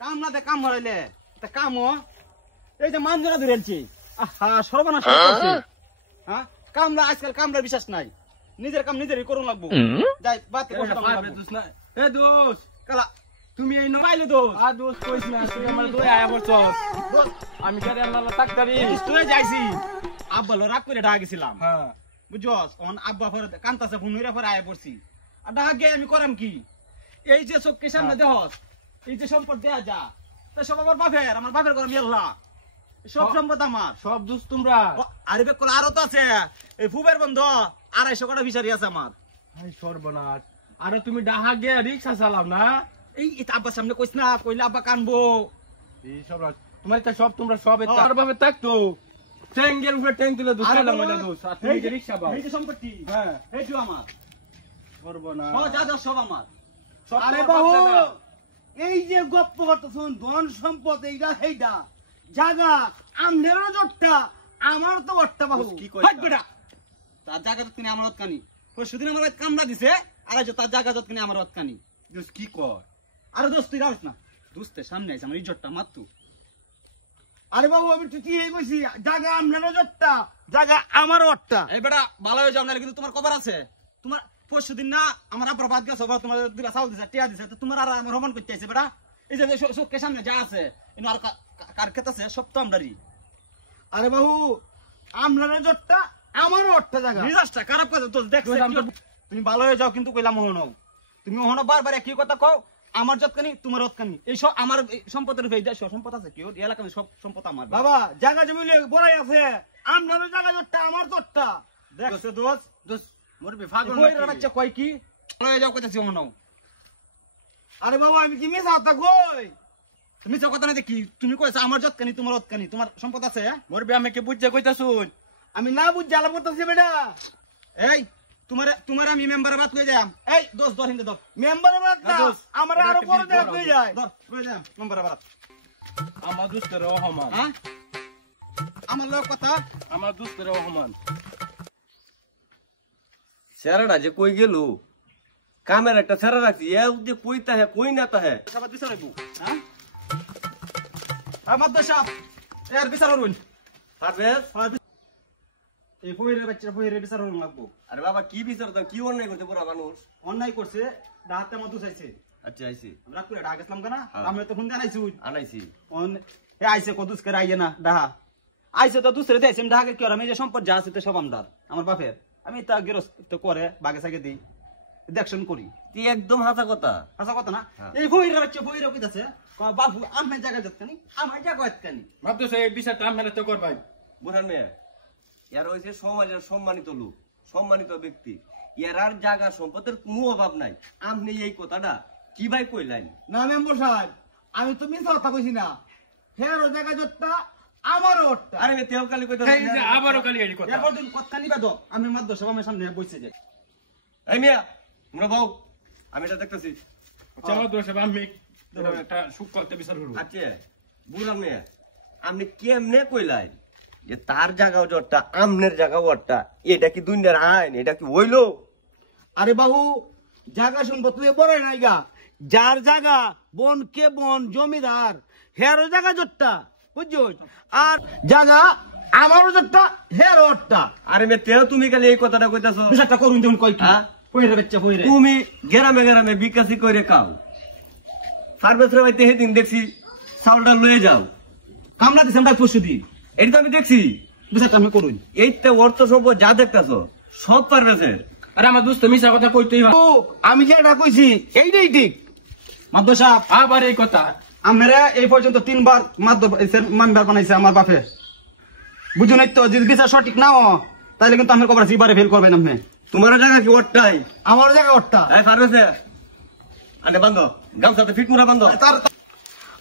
কামলাতে কাম হরাইলে তা কামও এই যে মানজনা ধরেছি আহা সর্বনাশ করছে হ্যাঁ কামলা আজকাল কামলার বিশ্বাস নাই নিজের কাম নিজেরই করুন লাগবো যাই বাত এ দোস্ত কালা তুমি এই নমাইলে দোস্ত আর দোস্ত কইছ না তুই আমার দুই আয়া বছর দোস্ত আমি কারে আল্লাহ তাকতারি তুই যাইছি আব্বা লো রাগ করে ডাকা গেছিলাম হ্যাঁ বুঝছস অন আব্বা পরে কান্তাছে ফোন হইরা পরে আয়া পড়ছি আর ডাকা গে আমি করাম কি এই যে চোখের সামনে দেহস এই যে সম্পদ দেয়া যা তা সব আমার বাপের ঘরে মেল্লা সব সম্পদ আমার সব দোস্ত তোমরা আরে বে কোন আরো তো আছে এই ফুবের বন্ধ 250 টাকা বিচারি আছে আমার ভাই সর্বনাশ আরে তুমি ডাহা গে রিকশা চালাও না এই আব্বার সামনে কইছ না কইলে আব্বা কানবো এই সব তোমার তো সব তোমরা সব তার ভাবে থাকতো ট্যাঙ্গের উপরে ট্যাঙ্ক দিলে দুসালা মইলা দোস আর তুমি যে রিকশা বাও এই যে সম্পত্তি হ্যাঁ এইটো আমার সর্বনাশ ও যা সব আমার আরে বাবু এই যে গপ্প করতেছুন ধন সম্পদ এইটা জায়গা আমনেরও জটটা আমার তো বটটা বাবু কি কই হাট বেটা তার জায়গা তো কিনে আমার অতকানি পরশুদিন আমার কামলা দিছে আর আজ তার জায়গা যত কিনে আমার অতকানি দোস্ত কি কয় আরে দোস্ত তুই রাউস না দোস্তের সামনে আইছে আমার ইজ্জতটা মারতু আরে বাবু আমি তুই এই কইছি জায়গা আমনেরও জটটা জায়গা আমারও অটটা এই বেটা ভালো হয়ে যাও না কিন্তু তোমার খবর আছে তোমার পরশুদিন না আমার আবার বাদ গেছে তোমার দুটা চাউল দিছে টিয়া দিছে তোমার আর আমার রমান করতে আইছে বেটা এই যে চোখের সামনে যা আছে আর কার ক্ষেত আছে সব তো আমরারই আরে বাবু আমরার জটটা আমারও অটটা জায়গা মিজাজটা খারাপ করে তো দেখছ তুমি ভালো হয়ে যাও কিন্তু কইলাম হনো তুমি হনো বারবার একই কথা কও আমার যতখানি তোমার অতখানি এই সব আমার সম্পদের উপরে যা সম্পদ আছে কি এই এলাকার সব সম্পদ আমার বাবা জায়গা জমি বড়াই আছে আমরার জায়গা জটটা আমার জটটা দেখছ দোস্ত মরবি ফাগল কইরা বাচ্চা কই কি ভালো হয়ে যাও কইতাছি হনো আরে বাবা আমি কি মিছা কথা কই তুমি তো কথা না দেখি তুমি কইছো আমার যতখানি তোমার অতখানি তোমার সম্পদ আছে মরবি আমি কি বুঝতে কইতাছুন আমি না বুঝ জ্বালা করতেছি বেটা এই তোমার আমি মেম্বারের বাত কই যাম এই দোস্ত ধর হিন্দে ধর মেম্বারের বাত না আমার আরো বড় জায়গা কই যায় ধর কই যাম মেম্বারের বাত আমার দোস্তের রহমান হ্যাঁ আমার লোক কথা আমার দোস্তের রহমান সেরাটা যে কই গেল কামের একটা সেরা রাখছি এ যে কইতা হে কই না তা হে সব বিচার হইবো হ্যাঁ আমার দোষাপ এর বিচার হইবো পারবে এই কইরে বাচ্চা কইরে বিচার হইবো লাগবো আরে বাবা কি বিচার দাও কি অন্যায় করতে পুরা মানুষ অন্যায় করছে ডাহাতে মত চাইছে আচ্ছা আইছি আমরা কইরা ঢাকা গেছলাম কেন আমি তো ফোন জানাইছি আনাইছি এ আইছে কদুস করে আইয়ে না ডাহা আইছে তো দুসরে দেইছে ঢাকা কি আর আমি যে সম্পদ যা আছে তো সব আমদার আমার বাপের আমি তা গৃহস্থ করে বাগে সাগে দিই দেখশন করি তুই একদম হাসা কথা না এই কইরা বাচ্চা কইরা কইতাছে বাবু আমার জায়গা যতখানি আমার জায়গা যতখানি মাত্র এই বিষয়টা আমরা তো করবাই বুঝান মেয়ে ইয়ার হইছে সমাজের সম্মানিত লোক সম্মানিত ব্যক্তি ইয়ার আর জায়গা সম্পদের কোনো অভাব নাই আপনি এই কথাটা কি ভাই কইলেন না মেম্বার সাহেব আমি তো মিছা কথা কইছি না ফের জায়গা যতটা আমারও ওটা আরে তেও কালি কইতাছ আবারও কালি এই কথা এরপর দিন কথা নিবা দাও আমি মাদ্দ সব আমার সামনে বসে যাই এই মিয়া তোমরা বউ আমি এটা দেখতেছি চলো দোষ আমি একটা সুখ করতে বিচার করব আচ্ছা বুঝলাম মেয়ে আপনি কেমনে কইলাই যে তার জায়গাও জটটা আমনের জায়গাও ওরটা এটা কি দুনিয়ার আইন এটা কি হইলো আরে বাবু জায়গা সম্পদ তুই বড় নাই গা যার জায়গা বন কে বন জমিদার হেরো জায়গা জটটা বুঝছো আর জায়গা আমারও জটটা হেরো ওরটা আরে মেয়ে তেও তুমি খালি এই কথাটা কইতাছো বিষয়টা করুন যেমন কই কি কইরে বাচ্চা কইরে তুমি গ্রামে গ্রামে বিকাশি করে খাও সার্ভিসের বাইতে সেদিন দেখছি চাউলটা লয়ে যাও কামলা দিছেন ভাই পরশুদিন এটা তো আমি দেখছি বিষয়টা আমি করুন এইটা অর্থ সম্পদ যা দেখতেছো সব পারবে আরে আমার দোস্ত মিছা কথা কইতেই ও আমি যেটা কইছি এইটাই ঠিক মাদ্দ সাহেব আবার এই কথা আমরা এই পর্যন্ত 3 বার মাদ্দ মানবার বানাইছে আমার বাপে বুঝুন তো যদি বিচার সঠিক নাও তাহলে কিন্তু আমার কবর সিবারে ফেল করবেন আপনি তোমার জায়গা কি ওরটাই আমার জায়গা ওরটা এই পারবে আরে বন্ধ গামছাতে ফিট মুরা বন্ধ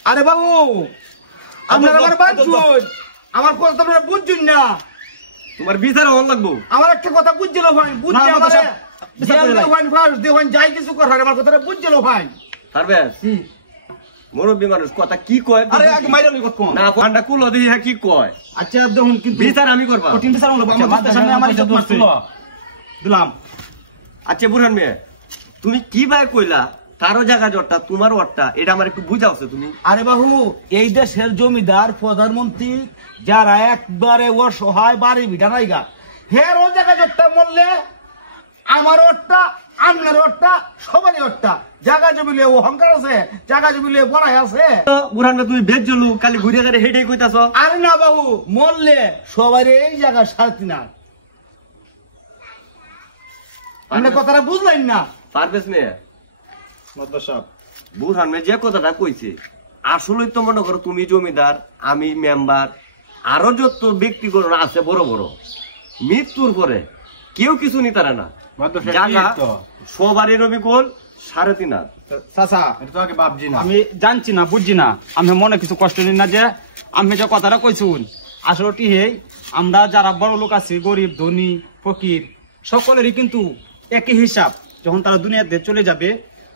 আরে বাবু আপনারা আমার বাঁচুন আমার কথা আপনারা বুঝছেন না তোমার বিচার হল লাগবো আমার একটা কথা বুঝছিল ভাই বুঝছে আমার দেওয়ান যাই কিছু করার আমার কথাটা বুঝছিল ভাই পারবে মুরব্বী মানুষ কথা কি কয় আরে আগে মাইরালি কথা না পান্ডা কুলো দিই কি কয় আচ্ছা দেখুন কিন্তু বিচার আমি করব কঠিন বিচার হলো আমার সামনে আমার ইজ্জত মারছে দিলাম আচ্ছা বুরহান মেয়ে তুমি কি ভাই কইলা তারও জায়গা জটটা তোমার ওরটা, এটা আমার একটু বুঝাওছে তুমি। আরে বাবু, এই দেশের জমিদার প্রধানমন্ত্রী যারা একবারে অসহায় বাড়ি ভিটা নাইগা, হের ও জায়গা জটটা মরলে আমার ওরটা, আপনার ওরটা, সবারই ওরটা। জায়গা জমিলে অহংকার আছে, জায়গা জমিলে বড়াই আছে। বুরহান ভাই তুমি বেদ জলু খালি ঘুরে ঘুরে হেঁটে কইতাছ। আরে না বাবু, মরলে সবাই এই জায়গা সারতি না। আপনি কথাটা বুঝলেন না? পারবেস মেয়ে মাদ্দার সাহেব, বুরহান ভাই যে কথাটা কইছে আসলেই তো মনে করো তুমি জমিদার, আমি মেম্বার, আরো যত ব্যক্তিগত আছে বড় বড়, মৃত্যুর পরে কেউ কিছু নিতে পারে না। মাদ্রাসা জায়গা ঠিক তো। সবারই রবিকুল 3.5 হাত। চাচা এটা তো আগে ভাবছি না। আমি জানছি না, বুঝছি না, আমি মনে কিছু কষ্ট নিন না যে আমি যে কথাটা কইছুন আসলে হেই আমরা যারা বড় লোক আছি, গরিব ধনী ফকির সকলেরই কিন্তু একই হিসাব। যখন তারা দুনিয়াতে চলে যাবে,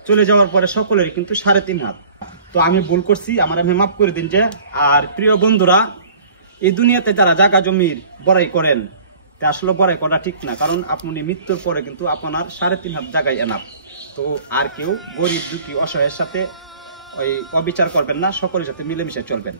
চলে যাওয়ার পরে সকলেরই কিন্তু 3.5 হাত। তো আমি ভুল করছি, আমার আমি মাফ করে দিন যে। আর প্রিয় বন্ধুরা, এই দুনিয়াতে যারা জায়গা জমির বড়াই করেন, তা আসলে বড়াই করা ঠিক না, কারণ আপনি মৃত্যুর পরে কিন্তু আপনার 3.5 হাত জায়গায় এনাফ। তো আর কেউ গরিব দুঃখী অসহায়ের সাথে ওই অবিচার করবেন না, সকলের সাথে মিলেমিশে চলবেন।